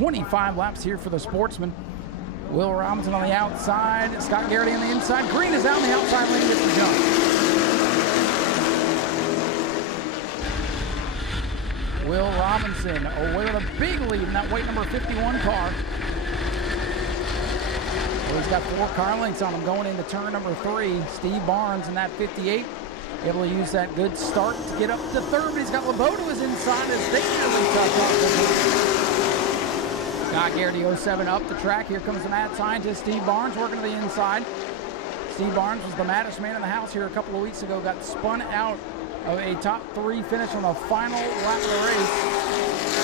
25 laps here for the Sportsman. Will Robinson on the outside, Scott Garrity on the inside. Green is out on the outside lane, gets the jump. Will Robinson away with a big lead in that white number 51 car. Well, he's got 4 car lengths on him going into turn number 3. Steve Barnes in that 58, able to use that good start to get up to third, but he's got LeBeau to his inside as they really touch off the lead. Scott Garrity 07 up the track. Here comes the mad scientist, Steve Barnes, working to the inside. Steve Barnes was the maddest man in the house here a couple of weeks ago, got spun out of a top 3 finish on the final lap of the race.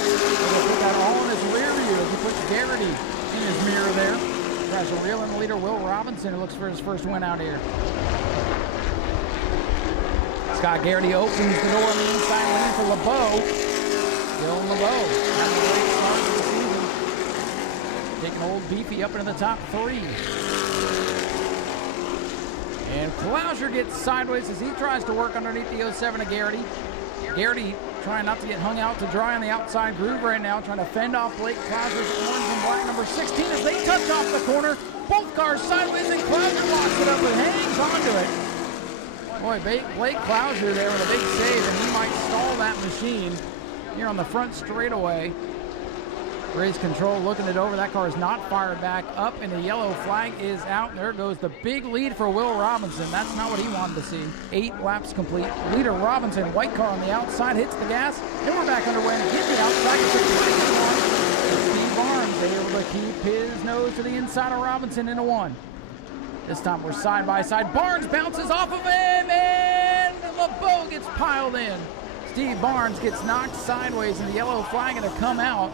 He'll put that all in his rear view as he puts Garrity in his mirror there. Tries to reel in the leader, Will Robinson, who looks for his first win out here. Scott Garrity opens the door on the inside lane for LeBeau. Dylan LeBeau having a great start to the season. Taking old Beefy up into the top 3. And Klauser gets sideways as he tries to work underneath the 07 of Garrity. Garrity trying not to get hung out to dry on the outside groove right now, trying to fend off Blake Klauser's orange and black number 16 as they touch off the corner. Both cars sideways and Klauser locks it up and hangs onto it. Boy, Blake Klauser there with a big save, and he might stall that machine here on the front straightaway. Race control looking it over. That car is not fired back up, and the yellow flag is out. There goes the big lead for Will Robinson. That's not what he wanted to see. 8 laps complete. Leader Robinson, white car on the outside, hits the gas, and we're back underway. And hit the outside. It's a pretty good one. Steve Barnes able to keep his nose to the inside of Robinson into 1. This time we're side by side. Barnes bounces off of him, and LeBeau gets piled in. Steve Barnes gets knocked sideways, and the yellow flag going to come out.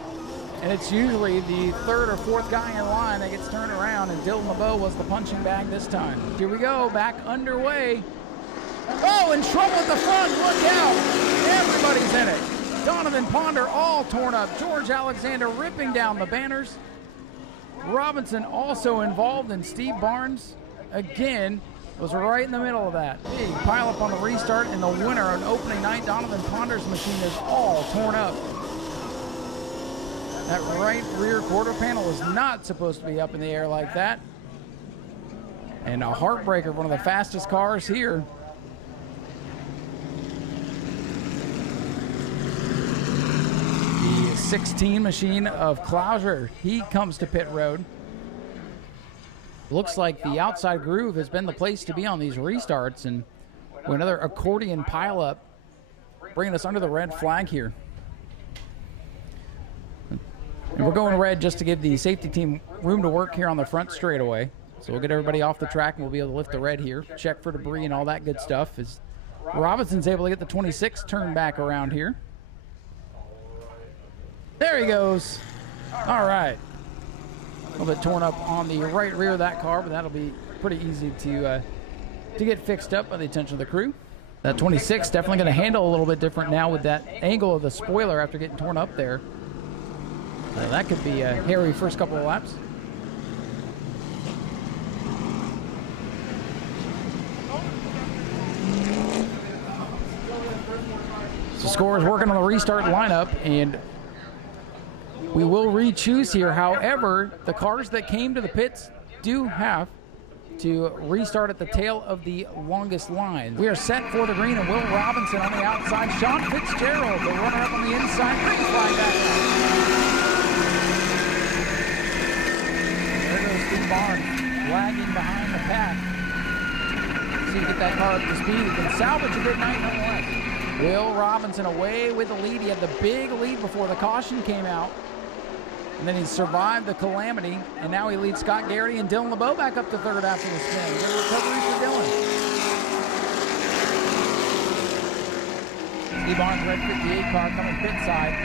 And it's usually the 3rd or 4th guy in line that gets turned around, and Dylan LeBeau was the punching bag this time. Here we go, back underway. Oh, in trouble at the front, look out. Everybody's in it. Donovan Ponder all torn up. George Alexander ripping down the banners. Robinson also involved, and Steve Barnes, again, was right in the middle of that. Big pile up on the restart, and the winner on opening night, Donovan Ponder's machine is all torn up. That right rear quarter panel is not supposed to be up in the air like that. And a heartbreaker, one of the fastest cars here. The 16 machine of Klauser, he comes to pit road. Looks like the outside groove has been the place to be on these restarts, and another accordion pileup bringing us under the red flag here. And we're going red just to give the safety team room to work here on the front straightaway. So we'll get everybody off the track, and we'll be able to lift the red here, check for debris and all that good stuff. As Robinson's able to get the 26 turned back around here. There he goes. All right. A little bit torn up on the right rear of that car, but that'll be pretty easy to get fixed up by the attention of the crew. That 26 definitely going to handle a little bit different now with that angle of the spoiler after getting torn up there. That could be a hairy first couple of laps. So score is working on the restart lineup, and we will re-choose here. However, the cars that came to the pits do have to restart at the tail of the longest line. We are set for the green, and Will Robinson on the outside. Sean Fitzgerald, the runner-up on the inside. Green flag back up. There goes Steve Barnes, lagging behind the pack. See to get that car up to speed. He can salvage a good night nonetheless. Will Robinson away with the lead. He had the big lead before the caution came out. And then he survived the calamity, and now he leads Scott Garrity and Dylan LeBeau back up to 3rd after the spin. Good recovery for Dylan. Steve Barnes, red 58 car coming pit side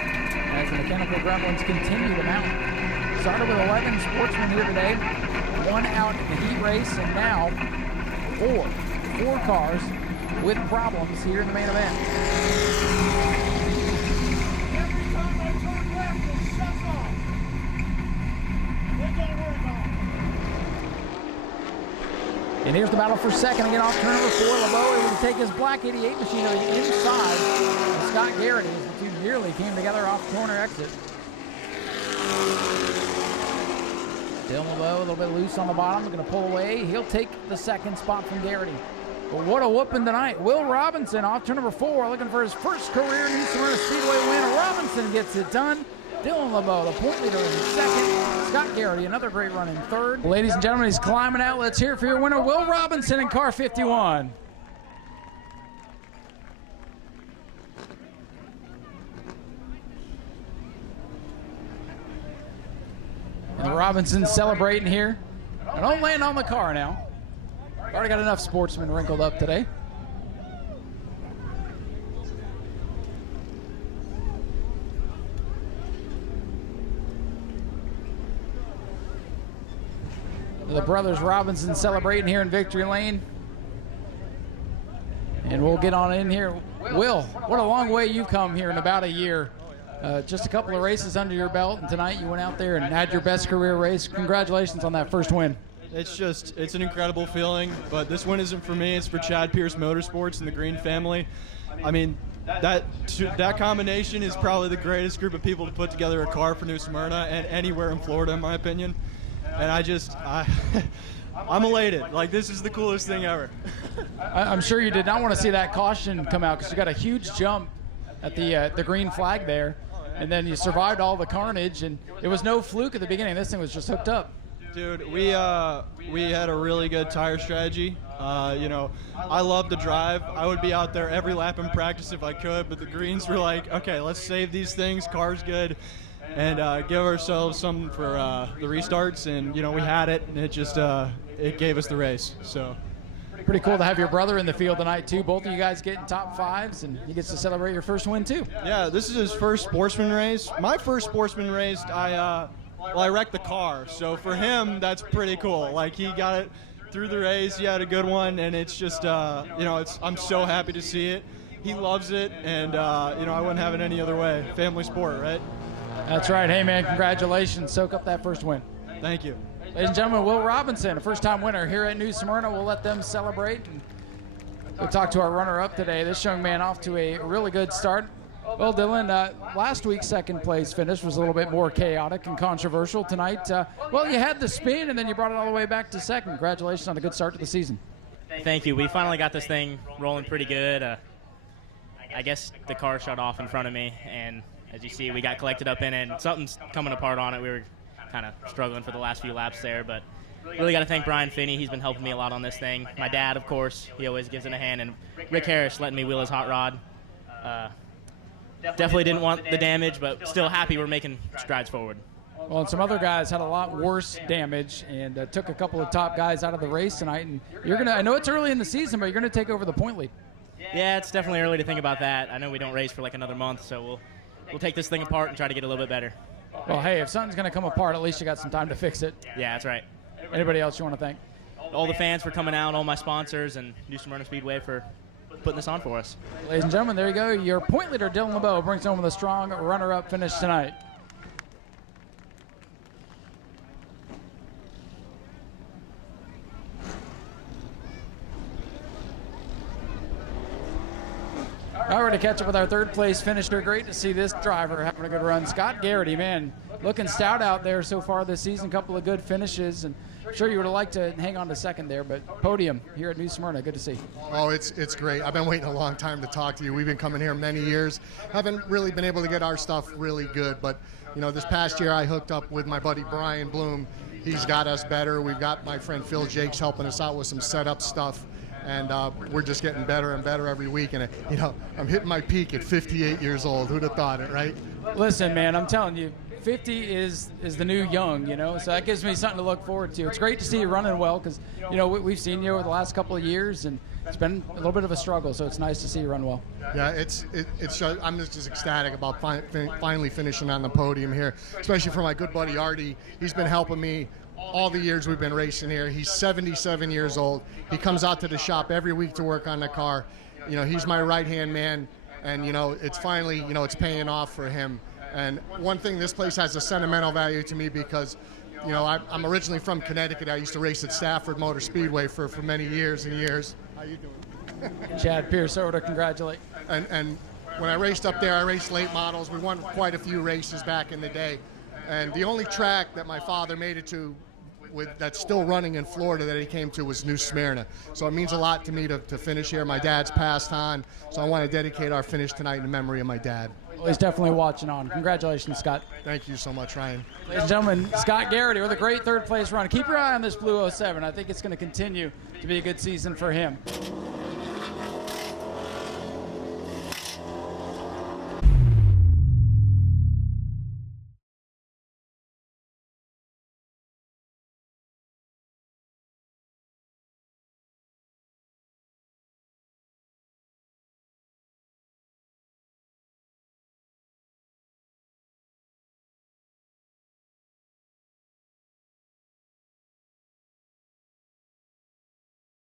as the mechanical gremlins continue to mount. Started with 11 Sportsmen here today, 1 out in the heat race, and now 4 cars with problems here in the main event. And here's the battle for second again off turn number 4. LeBeau able to take his black 88 machine to the inside of Scott Garrity as the two nearly came together off corner exit. Dylan LeBeau a little bit loose on the bottom. They're going to pull away. He'll take the second spot from Garrity. But what a whooping tonight. Will Robinson off turn number 4, looking for his first career New Smyrna Speedway win. Robinson gets it done. Dylan LeBeau, the point leader, in second. Scott Garrity, another great run in third. Ladies and gentlemen, he's climbing out. Let's hear it for your winner, Will Robinson in car 51. And Robinson celebrating here. And don't land on the car now. Already got enough Sportsman wrinkled up today. The brothers Robinson celebrating here in Victory Lane. And we'll get on in here. Will, what a long way you've come here in about a year. Just a couple of races under your belt, and tonight you went out there and had your best career race. Congratulations on that first win. It's an incredible feeling, but this one isn't for me. It's for Chad Pierce Motorsports and the Green family. I mean, that combination is probably the greatest group of people to put together a car for New Smyrna and anywhere in Florida, in my opinion. And I'm elated. Like, this is the coolest thing ever. I'm sure you did not want to see that caution come out because you got a huge jump at the green flag there, and then you survived all the carnage, and it was no fluke at the beginning. This thing was just hooked up. Dude, we had a really good tire strategy. I love to drive. I would be out there every lap in practice if I could, but the greens were like, okay, let's save these things. Car's good, and give ourselves some for the restarts. And we had it, and it just it gave us the race. So. Pretty cool to have your brother in the field tonight, too. Both of you guys getting top 5s, and he gets to celebrate your first win, too. Yeah, this is his first Sportsman race. My first Sportsman race, I wrecked the car. So for him, that's pretty cool. Like, he got it through the race. He had a good one, and it's just, I'm so happy to see it. He loves it, and, I wouldn't have it any other way. Family sport, right? That's right. Hey, man, congratulations. Soak up that first win. Thank you. Ladies and gentlemen, Will Robinson, a first-time winner here at New Smyrna. We'll let them celebrate. And we'll talk to our runner-up today. This young man off to a really good start. Well, Dylan, last week's second-place finish was a little bit more chaotic and controversial. Tonight, you had the spin, and then you brought it all the way back to second. Congratulations on a good start to the season. Thank you. We finally got this thing rolling pretty good. I guess the car shut off in front of me, and as you see, we got collected up in it, and something's coming apart on it. We were kind of struggling for the last few laps there, but really got to thank Brian Finney. He's been helping me a lot on this thing. My dad, of course, he always gives it a hand, and Rick Harris letting me wheel his hot rod. Definitely didn't want the damage, but still happy we're making strides forward. Well, and some other guys had a lot worse damage and took a couple of top guys out of the race tonight. And I know it's early in the season, but you're going to take over the point lead. Yeah, it's definitely early to think about that. I know we don't race for like another month, so we'll take this thing apart and try to get a little bit better. Well, hey, if something's going to come apart, at least you got some time to fix it. Yeah, that's right. Anybody else you want to thank? All the fans for coming out, all my sponsors, and New Smyrna Speedway for putting this on for us. Ladies and gentlemen, there you go. Your point leader, Dylan LeBeau, brings home with a strong runner-up finish tonight. All right, to catch up with our third-place finisher. Great to see this driver having a good run. Scott Garrity, man, looking stout out there so far this season. Couple of good finishes, and I'm sure you would have liked to hang on to second there, but podium here at New Smyrna. Good to see. Oh, it's great. I've been waiting a long time to talk to you. We've been coming here many years. Haven't really been able to get our stuff really good, but this past year I hooked up with my buddy Brian Bloom. He's got us better. We've got my friend Phil Jakes helping us out with some setup stuff. And we're just getting better and better every week. And, I'm hitting my peak at 58 years old. Who'd have thought it, right? Listen, man, I'm telling you, 50 is the new young, so that gives me something to look forward to. It's great to see you running well because, we've seen you over the last couple of years, and it's been a little bit of a struggle, so it's nice to see you run well. Yeah, I'm just ecstatic about finally finishing on the podium here, especially for my good buddy Artie. He's been helping me all the years we've been racing here. He's 77 years old. He comes out to the shop every week to work on the car. He's my right-hand man, and, it's finally, it's paying off for him. And one thing, this place has a sentimental value to me because, I'm originally from Connecticut. I used to race at Stafford Motor Speedway for many years and years. How you doing? Chad Pierce, over to congratulate. And when I raced up there, I raced late models. We won quite a few races back in the day. And the only track that my father made it to that's still running in Florida that he came to was New Smyrna. So it means a lot to me to finish here. My dad's passed on, so I want to dedicate our finish tonight in memory of my dad. Well, he's definitely watching on. Congratulations, Scott. Thank you so much, Ryan. Ladies and gentlemen, Scott Garrity with a great third place run. Keep your eye on this blue 07. I think it's going to continue to be a good season for him.